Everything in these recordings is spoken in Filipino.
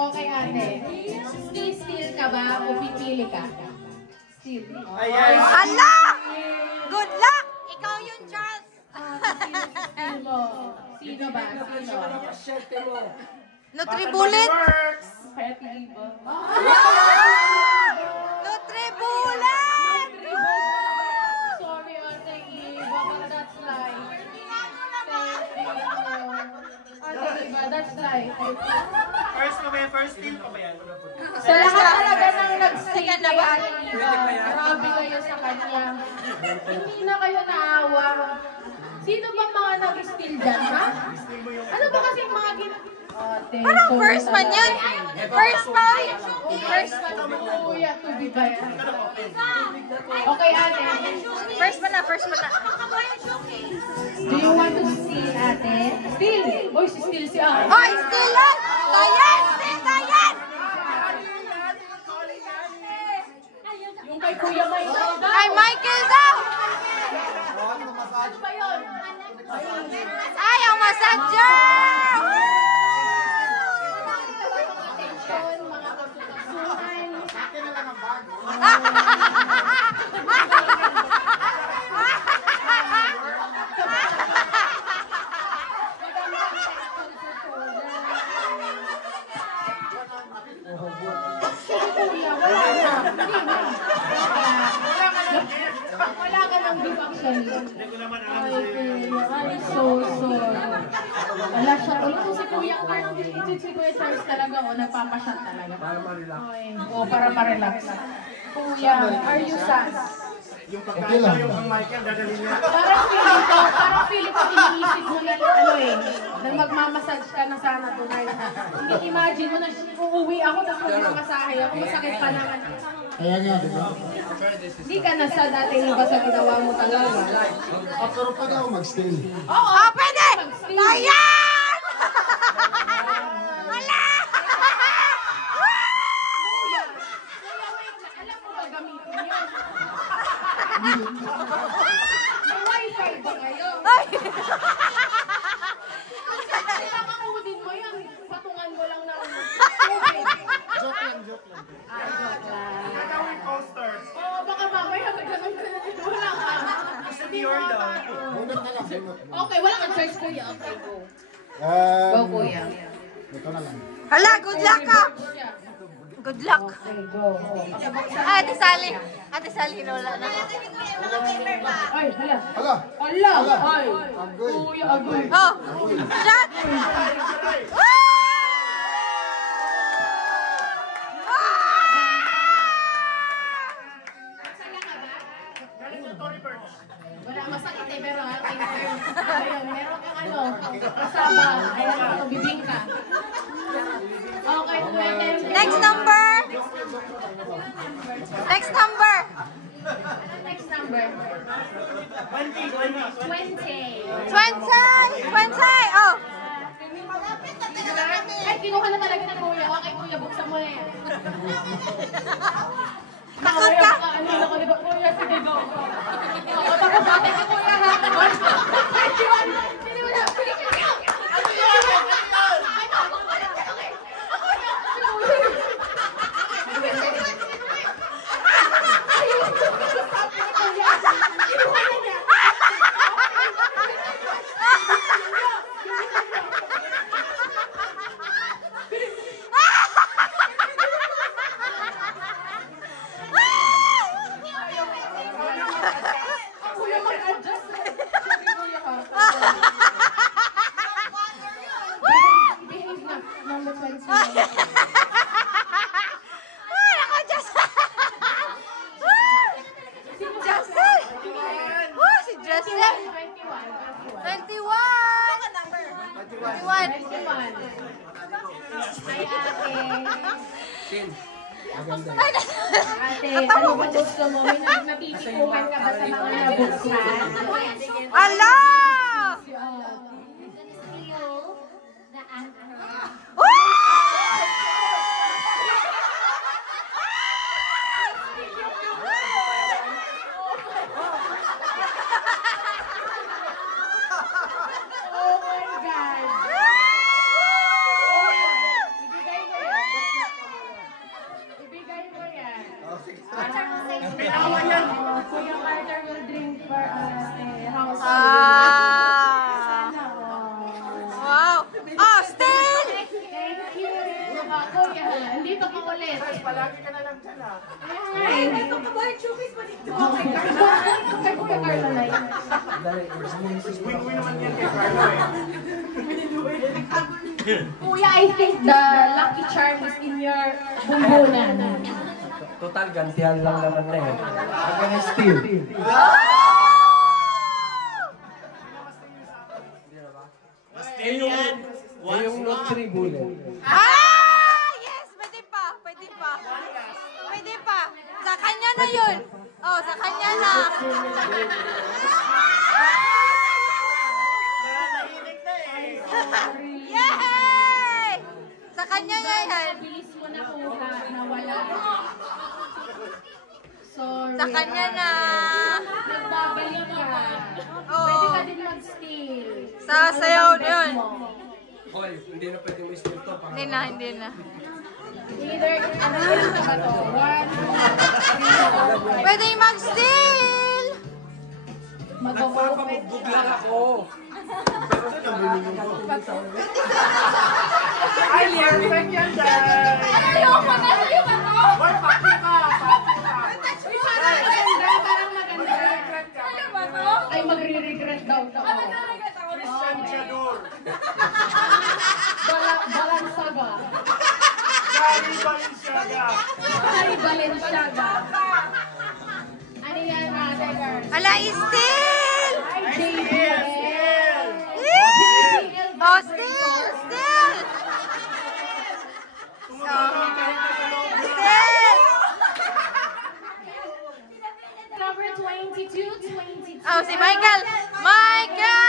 Okay, ate. Still ka ba o pipili ka? Still. Hala! Good luck! Ikaw yung Charles! Still mo. Sino ba? Sino? Nutribullet! Kaya pili ba? Nutribullet! Sorry, ate Iba, but that's life. That's life. First deal pa ba yan? Sa lahat talaga nang nag-stay kay Ate Iba, grabe kayo sa kanya. Hindi na kayo naawa. Sino ba mga nag-steal dyan, ha? Ano ba kasi mga Anong first one yun? First one? First one, kuya, tubi ba yan? Okay, ate. First one na. Do you want to steal, ate? Steal! Uy, steal si ate. Hoy, steal lang! Dayan! Dayan! Yung kay Kuya Michael daw. Kay Michael daw! Ano ba yun? Ay, ang massager! Mga kasusuhan. Wala ka nang give actually. Ay, I'm so sorry. Wala siya. Ito si Kuya Kurt. Ito si Kuya Charles talaga. O, nagpapashot talaga. Para ma-relax. O, para ma-relax. Kuya, are you sad? Yung pagkakita yung Michael, dadalhin niya. Parang feeling ko iniisip mo na na magmamassage ka na sana tonight. Hindi imagine mo na uuwi ako tapos magmamasahe ako. Masakit pa naman. Kaya nga, di ba? Hindi ka na sad dati iba sa ginawa mo talaga. Pero pwede ako mag-stay. Oo, Pwede! Dayan! Wala! Alam mo ba gamitin yun? May wifi ba kayo? Ay! Kakakudin mo yan. Patungan mo lang na Joke lang. joke lang. Gagawin posters. Oo, baka mamaya ganun ka na din. Wala ka. Sa Dior daw. Bunot na lang. Okay, wala kang choice, kuya. Okay, go. Go, kuya. Ito na lang. Hala, good luck ka! Good luck! Okay, go. Ate Sally! Ate Sally, wala na. Ay, hala. Hala! Hala! Ay! Agoy! Kuya, agoy. Oh! Shot! Wala masakit eh, pero ayun, meron kang kasama, ayun, bibingka. Okay, Next number! Next number! Next number. 20. 20! Oh! Ay, kinuha na talaga ng kuya. Okay, kuya, buksan mo na yan. Takot ka? Ano ko, di ba, kuya, sige, go. Oo, tapos natin ka, kuya, ha? 21. Hindi mo na, sige, sige. Ano yun? Number 20. Ay, ako, Justin! Justin! Oh, si Justin! 21! 21! Ay, ate. Ate, Natawa ano ko ba gusto mo? May natitikuhan ka ba sa mga nabuksan? Ala! Oh my God! Oh, still! Thank you. Kuya, andito ka ulit. Palagi ka na lang dyan ah. Ay, ito ka ba? Chubis pa dito. Okay, kay Kuya Carlo na yun. Win-win naman yan kay Carlo eh. Kuya, I think the lucky charm is in your bumbunan. Total, gantihan lang naman na eh. Hanggang steal. Yung not 3 bullet. Ah! Yes! Pwede pa! Pwede pa! Pwede pa! Sa kanya na yun! Oh, sa kanya na! Nainig na eh. Yay! Sa kanya nga yan! Bilis mo na kuha, nawala. Sorry. Sa kanya na! Nagbabalik ka. Oo. Pwede ka din mag-steal. Sasayaw yun! Hoy, hindi na pwede mo steal to. Hindi na, hindi na. Either, ano yun ka ba to? 1, 2, 3, 4, 5. Pwede mag-steal! Nagpapabugbog lang ako. Ay, perfect yan dyan. Ayoko na yung ano! Boy, pakti ka. Uy, parang maganda, parang maganda. Ano ba to? Ay, magre-regret daw to. Chanchador. Balansaga. Gary Balenciaga. Ay, Balenciaga. Ano yan, ate girl? Ala, steal! Ay, JBL. Oh, steal! Steal! Tumutulong kahit nasa loob na. Steal! Number 22, 22. Oh, si Michael! Michael!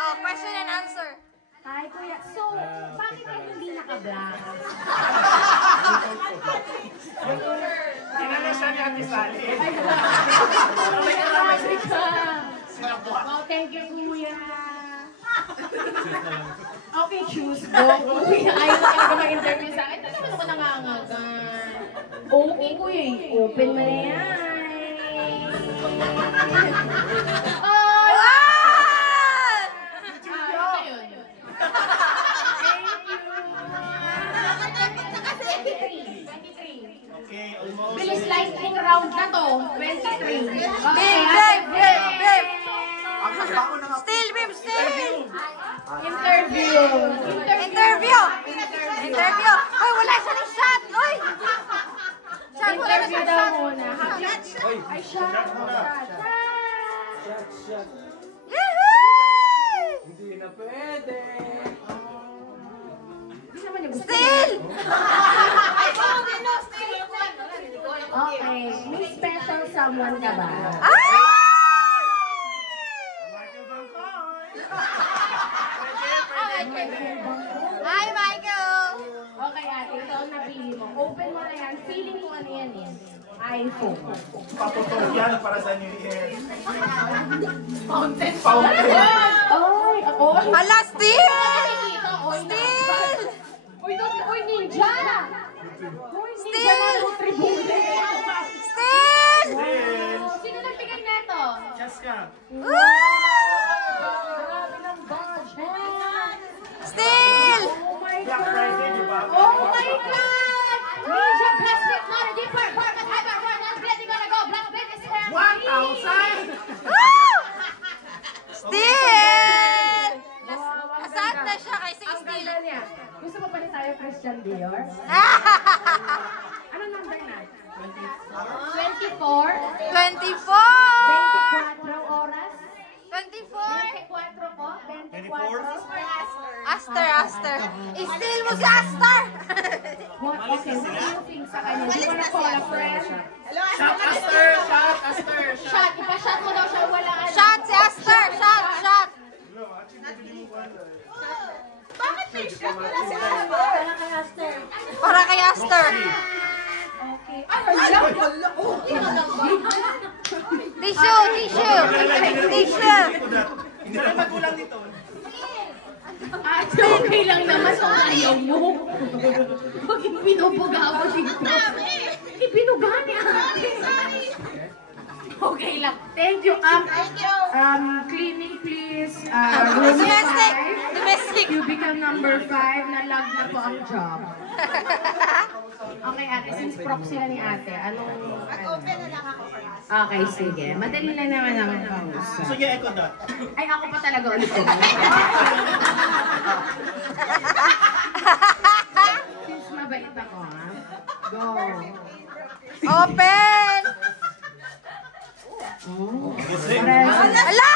Oh, question and answer. Hi, kuya. So, bakit ka hindi naka-black? Tinala siya ni Ate Sally. Oh, thank you, kuya. Okay, choose go. Kuya, ayaw na talaga mag-interview sa akin. Ano naman ako nangangagan? Okay, kuya. Open mo na yan. Oh, What? ito yun. Thank you. 23. Okay, almost. Bilis lightning round na to. 23. Babe, babe, babe, babe. Steal, babe, steal. Interview. Interview. Interview. Uy, wala siya ng shot. Uy. Shot, wala na Interview siya daw shot. muna. Ay, shot. Yehey! Hindi na pwede. Steal. Okay. May special someone ka ba? Ah! Michael Bangkoy. Hi, Michael. Okay, ate. Ito ang napili mo. Open mo na yan. Feeling ko ano yan eh. iPhone. Paputong yan para sa New Year. Fountain. Fountain. Ay, ako. Hala, steal. Nakikita, oy, Steal. Uy, uy, ninja! Uy, ninja Steal. na tribune. Steal. Sino nagbigay neto? Chaska. Grabe ng budget. Steal. Oh my Black God. Friday, di ba? Oh my God! Ninja plastic money, deeper, perfect, hyper, one, and ready, gonna go. Black Friday is here. 1,000! Steal. Nasaan na siya kay Ang steal? ganda niya. Gusto mo pa rin tayo Christian Dior? Ano number na? 24? 24. 24 oras? 24. 24 po? 24? Aster, Aster. Steal mo si Aster. What? Okay, what do you think sa kanya? Di mo na call a friend? Shot Aster! Shot Aster! Shot! Ipa-shot mo daw siya. Wala ano. Shot si Aster. Shot, shot. Bakit may shot? Wala si Para kay Aster. Para kay Aster. Okay. Ay, wala. Okay na lang ba? Tissue, tissue. Tissue. Hindi na magulang nito. Ate, okay lang naman kung ayaw mo. Huwag yung pinupuga mo dito. Ipinuga ni ate. Okay lang. Thank you. Cleaning please. Room Domestic. 5. Domestic. item number 5, na-log na po ang job. Okay, ate, since proxy na ni ate, anong... Mag-open na lang ako. Okay, sige. Madali na naman ang kausap. Sige, echo dot. Ay, ako pa talaga ulit. Since mabait ako, ha? Go. Open! Ala!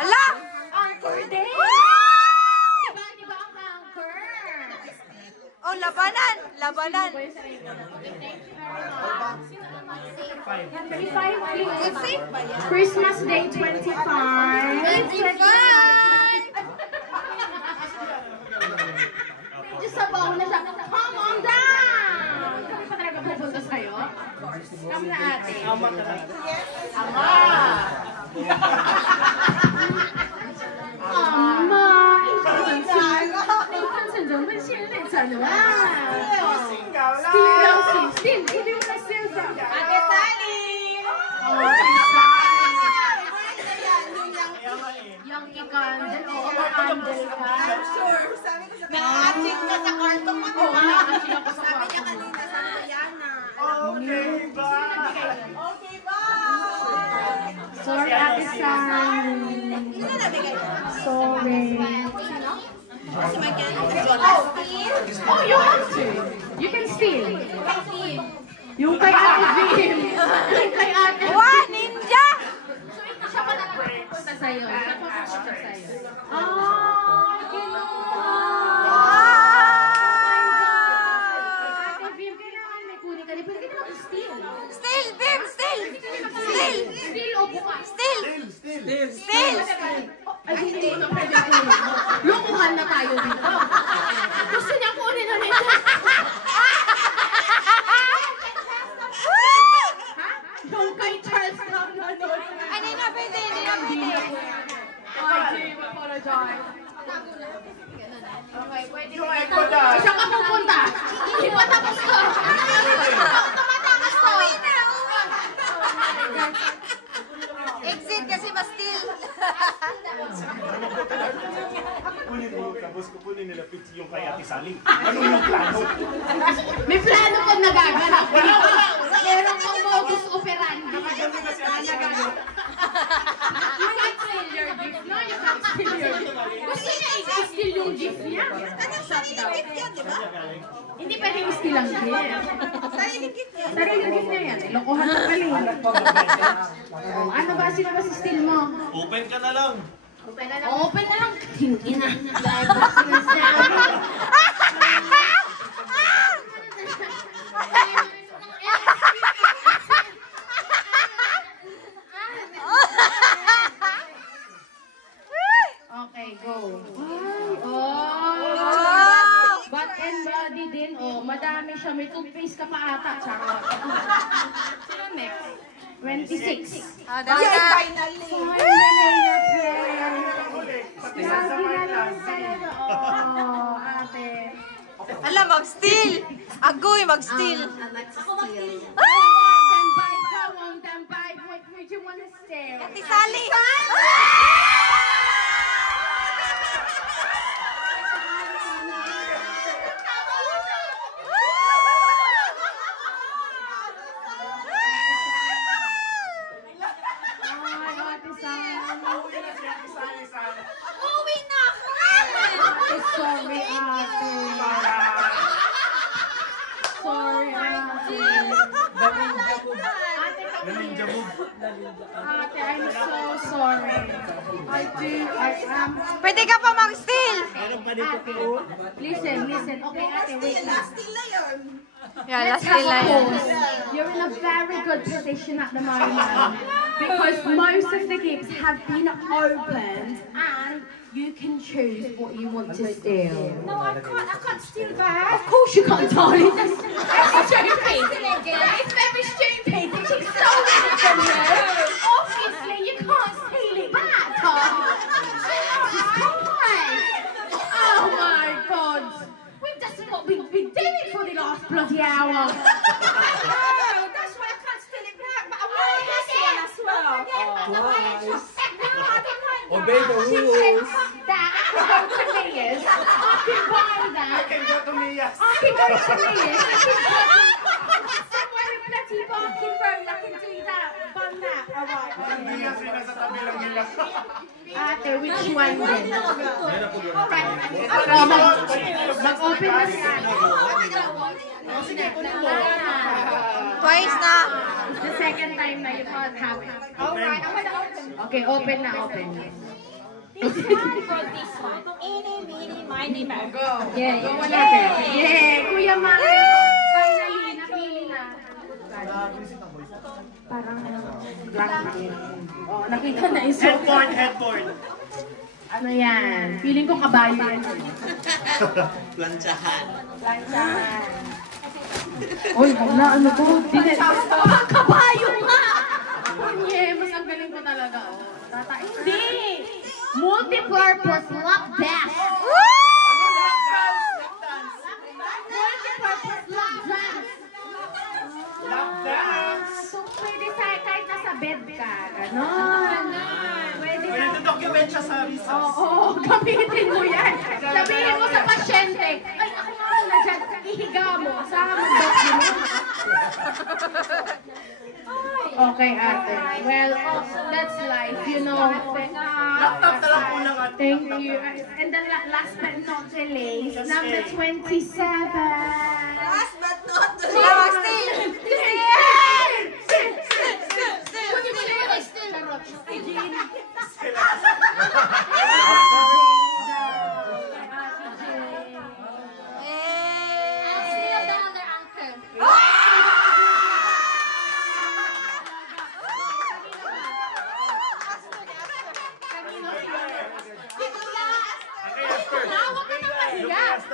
Ala! Anchor day! Woo! Di ba ang anchor? Oh, labanan! Labanan! It's safe ba yan? Christmas Day 25. 25! Medyo sabaw na siya. Come on down! Kami pa talaga pupunta sa'yo? Come na ate. Ama. Ama. Still. Hindi mo na still from. Ate Sally! Yung kikandel. Oo, makandel ka. Naka-atching ka sa karton mo. Oo, naka-atching ako sa Sabi niya kwarto. kanina sa Diana. Okay, bye! Okay, bye! Sorry, Ate San. Sino nabigay mo? Sorry. Si Michael? Oh, you have to. You can steal. Yung kay Ate Vim. Yung kay Ate Vim. Wow, ninja! So, ito siya pa nagpupunta sa'yo. Siya pa pupunta sa'yo. Ate Vim, kailangan may kunin ka. Pwede ka naman steal. Still, Bim! Still! Still! Steal o bukas? Still! Still! Ay, hindi mo na pwede kunin. Lokohan na tayo dito. Gusto niya kunin na nito. Yung kay Charles lang na nun. Ano na pwede? Hindi na pwede. I do apologize. Okay, pwede Yung echo dot. Siya ka pupunta. Hindi pa tapos to. Tumatapos to. Exit kasi ma-steal. Kunin mo, tapos kukunin nila pizza yung kay Ate Sally. Ano yung plano? May plano kong nagaganap. Meron kang modus operandi. Nakaganda na si Ate Sally. You can't steal your gift. No, you can't steal your gift. Gusto niya i-steal yung gift niya. Anong sarili gift yan, di ba? Hindi pwede i-steal ang gift. Sarili gift yan. Sarili gift niya yan. Lokohan na pala. Ano ba? Sino ba si steal mo? Open ka na lang. Open na lang. Hindi na. Dahil ba sinasabi? Okay, go. Wow! Bath and body din. Oh, madami siya. May toothpaste ka pa ata. Charot. Sino next? 26. Ah, dali na. Finally na play. Pati sa samay lang. Oh, ate. Alam, mag-steal. Agoy, mag-steal. Ako mag-steal. What would you want to steal? Ate Sally. Uwi na ako. Sorry, ate. Sorry, ate. Naninja mo. Ate, I'm so sorry. I am. Pwede ka pa mag-steal. Listen. Okay, ate, wait lang. Yeah, Let's last have steal a na yan. pause. You're in a very good position at the moment because most of the gifts have been opened and you can choose what you want to steal. No, I can't steal that. Of course you can't, darling. That's stupid. It's very stupid. She stole it from you. Obviously, you can't steal it back, Jesus Christ. Oh my God. That's what we've been doing for the last bloody hour. That's why I can't steal it back, but I want this one as well. Obey the rules. That to me is, I could Nagkikigaw siya na eh. Someone replied, "He confirmed na kintuita. Bang na." Hindi yan sila sa tabi lang nila. Ate, which one din? Mag-open na si Ate. Twice na. It's the second time na you thought happen. Alright, I'm gonna open. Okay, open na, open. This one for this one. Eeny, meeny, miny, mo. Go. Yeah, yung wala din. Yeah, Kuya Mari. Finally, napili na. Parang black na yun. Oh, nakita na iso. Headboard. Ano yan? Feeling ko kabayo yan. Planchahan. Planchahan. Uy, wala, ano to? Kabayo nga! Kunye, mas ang galing ko talaga. Oh. Hindi! Multi-purpose lock dash! Multi-purpose lock dance! Lap dance. So, pwede kahit nasa bed ka. Ganon. Pwede Pwede ka. document siya sa resource. Oo, gamitin mo yan. Sabihin mo sa pasyente, ay, ako nga muna dyan, ihiga mo. Saan mo document? Okay, ate. Well, that's life, you know. Laptop na lang po lang ate. Thank you. And then last but not the least, number 27. Last but not the least.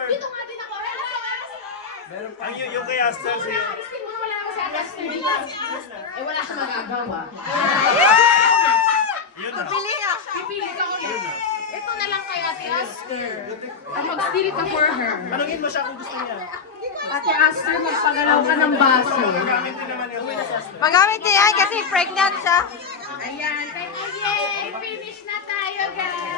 Dito nga din ako. Yung kay Aster siya. Eh, wala siya magagawa. Yun na. Pili na. Pipili ka ulit. Ito na lang kay Ate Aster. Mag-steal ka for her. Tanungin mo siya kung gusto niya. Ate Aster, magpagalaw ka ng baso. Gamit din naman yun. Magamit din yan kasi pregnant siya. Ayan. Yay! Finish na tayo, guys!